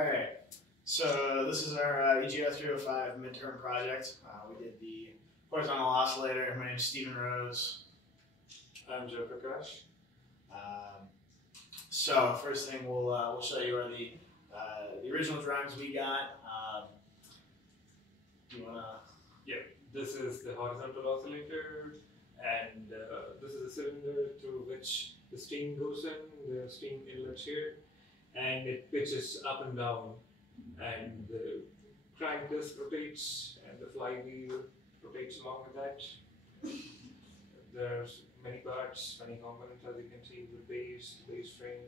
Alright, so this is our EGO 305 midterm project. We did the horizontal oscillator. My name is Stephen Rose. I'm Jayaprakash. So first thing we'll show you are the original drawings we got. Do you wanna? Yeah, this is the horizontal oscillator, and this is a cylinder through which the steam goes in. The steam inlet here, and it pitches up and down, and the crank disc rotates, and the flywheel rotates along with that. There's many parts, many components, as you can see: the base frame,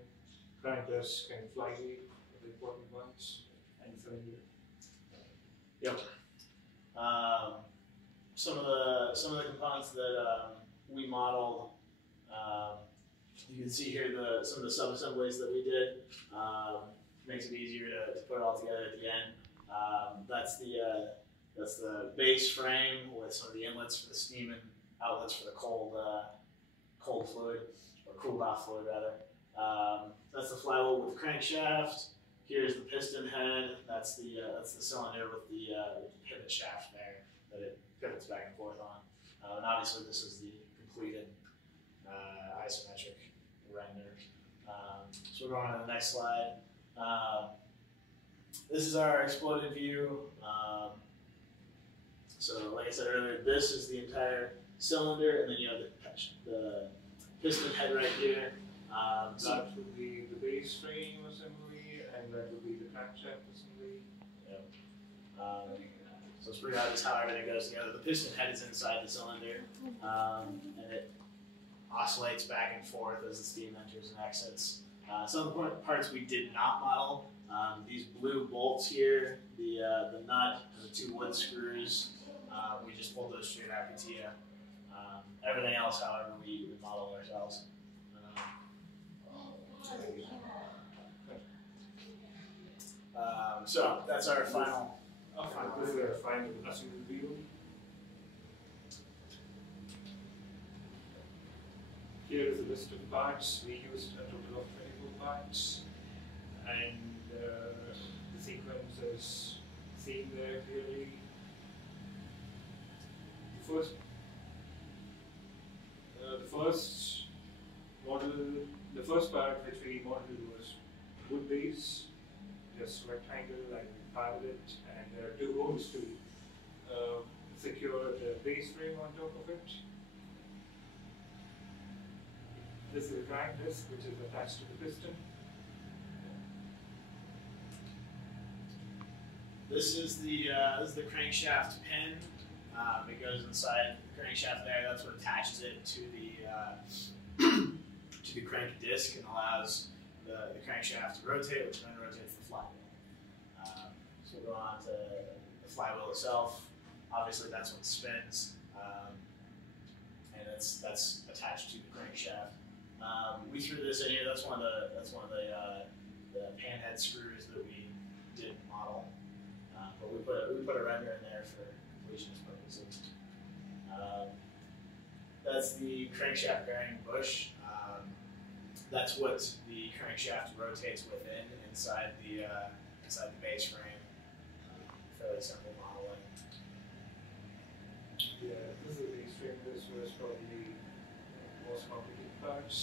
crank disc, and flywheel, the important ones, and cylinder. Yep. Some of the components that we modeled. You can see here some of the sub-assemblies that we did. Makes it easier to put it all together at the end. That's the base frame with some of the inlets for the steam and outlets for the cold fluid, or cooled off fluid rather. That's the flywheel with the crankshaft. Here's the piston head. That's the cylinder with the pivot shaft there that it pivots back and forth on. And obviously this is the completed isometric render. So we're going on to the next slide. This is our exploded view. So like I said earlier, this is the entire cylinder, and then you have the piston head right here. That would be the base frame assembly, and that would be the crankshaft assembly. Yep. So it's pretty obvious how everything goes together. The piston head is inside the cylinder, and it oscillates back and forth as the steam enters and exits. Some of the parts we did not model, these blue bolts here, the nut, and the two wood screws, we just pulled those straight out of CATIA. Everything else, however, we modeled ourselves. So that's our final. This is our final assembly view. Here is a list of parts. We used a total of 24 parts, and the sequence is seen there clearly. The first part which we modeled was wood base, just rectangle, and we padded it, and there are two holes to secure the base frame on top of it. This is a crank disc which is attached to the piston. This is the crankshaft pin. It goes inside the crankshaft there. That's what attaches it to the crank disc and allows the crankshaft to rotate, which then rotates the flywheel. So we'll go on to the flywheel itself. Obviously, that's what spins, and that's attached to the crankshaft. We threw this in here. That's one of the pan head screws that we didn't model, but we put a render in there for completionist purposes. That's the crankshaft bearing bush. That's what the crankshaft rotates within inside the base frame. Fairly simple modeling. Yeah, this is the base frame. This was probably the most complicated parts.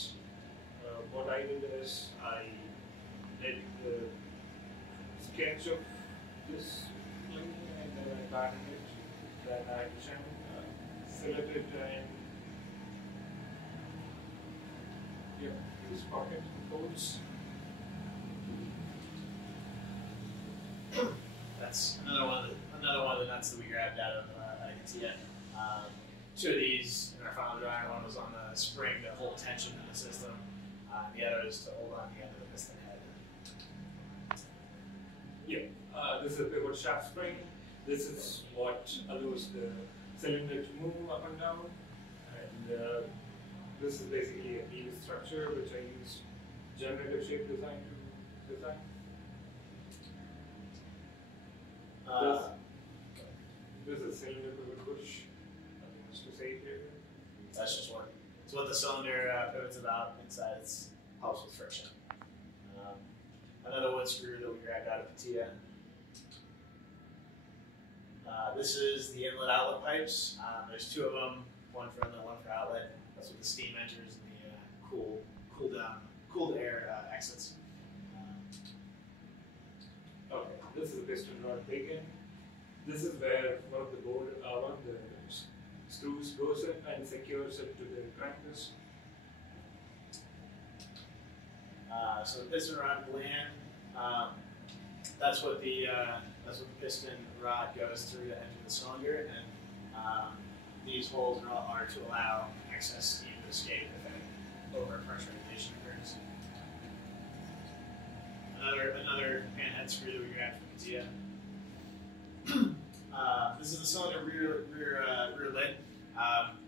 What I did is I did the sketch of this plane, and then I patterned it. Then I filleted it and use pocket bolts. That's another one of the nuts that we grabbed out of CATIA. Two of these in our final drawing. One was on the spring to hold tension in the system. The other is to hold on the end of the piston head. Yeah, this is a pivot shaft spring. This is what allows the cylinder to move up and down. And this is basically a heel structure which I use generator shape design to design. This is cylinder pivot bush. Nothing much to say here. That's just what the cylinder pivot's about inside. It helps with friction. Another wood screw that we grabbed manufactured out of CATIA. This is the inlet-outlet pipes. There's two of them, one for inlet, one for outlet. That's what the steam enters and the cooled air exits. Okay, this is a piston rod bacon. This is where one of the screws goes in and secures it to the crank piston. So the piston rod gland, that's what the piston rod goes through to enter the cylinder, and these holes are to allow excess steam to escape if overpressurization occurs. Another panhead screw that we grabbed from CATIA. This is the cylinder rear lid.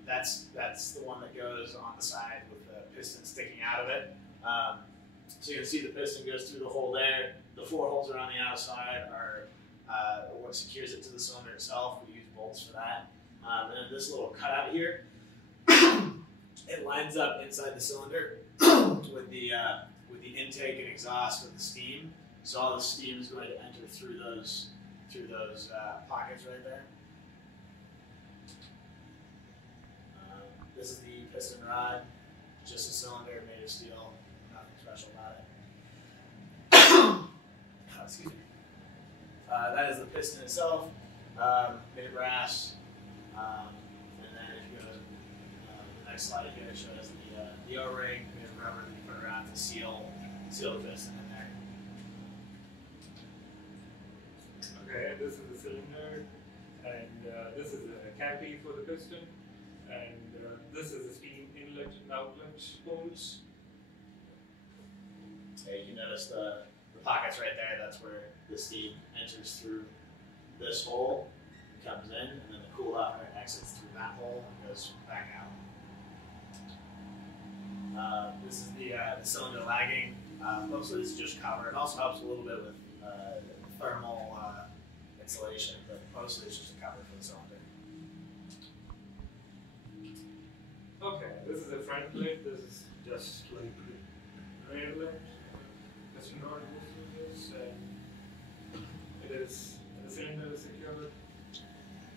That's the one that goes on the side with the piston sticking out of it. So you can see the piston goes through the hole there. The four holes around the outside are what secures it to the cylinder itself. We use bolts for that. And then this little cutout here, it lines up inside the cylinder with the intake and exhaust of the steam. So all the steam is going to enter through those pockets right there. This is the piston rod, just a cylinder made of steel, nothing special about it. Excuse me. That is the piston itself, made of brass. And then if you go to the next slide here, it shows the O-ring made of rubber that you put around to seal the piston in there. Okay, this is the cylinder, and this is the cavity for the piston, and this is the steam inlet and outlet holes. Yeah, you can notice the pockets right there. That's where the steam enters through this hole, comes in, and then the cool out exits through that hole and goes back out. This is the cylinder lagging. Mostly this is just cover. It also helps a little bit with thermal insulation, but mostly it's just a cover for the cylinder. Okay, this is the front lid. This is just like the rear lid. Piston rod goes through this, and the cylinder is secured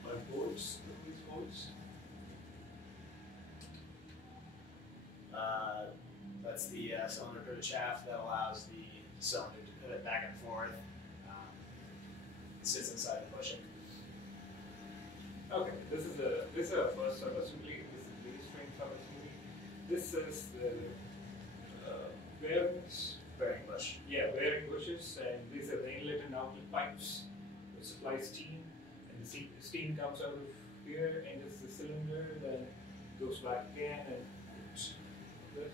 by bolts. These bolts. That's the cylinder pivot shaft that allows the cylinder to pivot back and forth. It sits inside the bushing. Okay, this is our first sub-assembly. This is the string sub-assembly. This is the bearings. Bearing bush. Yeah, bearing bushes, and these are the inlet and outlet pipes which supply steam, and the steam comes out of here, enters the cylinder, then goes back again, and this.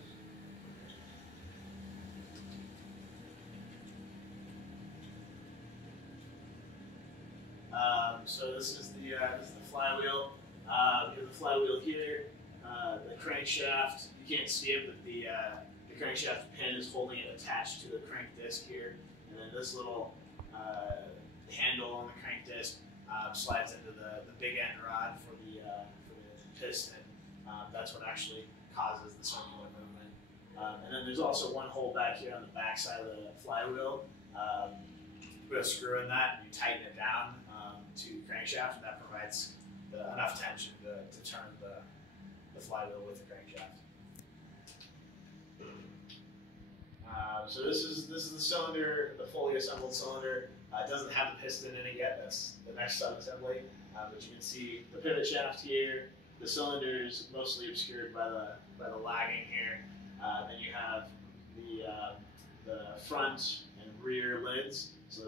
So this is the flywheel. We have the flywheel here. The crankshaft, you can't see it, but the crankshaft pin is holding it attached to the crank disc here, and then this little handle on the crank disc slides into the big end rod for the piston. That's what actually causes the circular movement. And then there's also one hole back here on the back side of the flywheel. Put a screw in that, and you tighten it down to the crankshaft, and that provides enough tension to turn the flywheel with the crankshaft. So this is the cylinder, the fully assembled cylinder. It doesn't have the piston in it yet. That's the next sub-assembly. But you can see the pivot shaft here. The cylinder is mostly obscured by the lagging here. Then you have the front and rear lids. So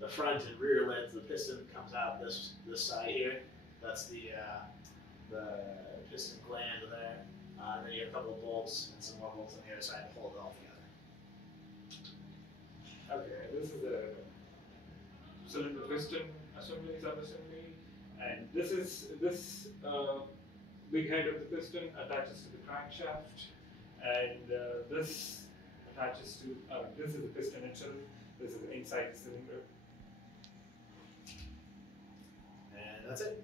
the front and rear lids. The piston comes out this side here. That's the piston gland there. Then you have a couple of bolts and some more bolts on the other side to hold it all together. Okay, this is the cylinder piston assembly, sub-assembly, and this big head of the piston attaches to the crankshaft, and this attaches to this is the piston itself. This is inside the cylinder. And that's it.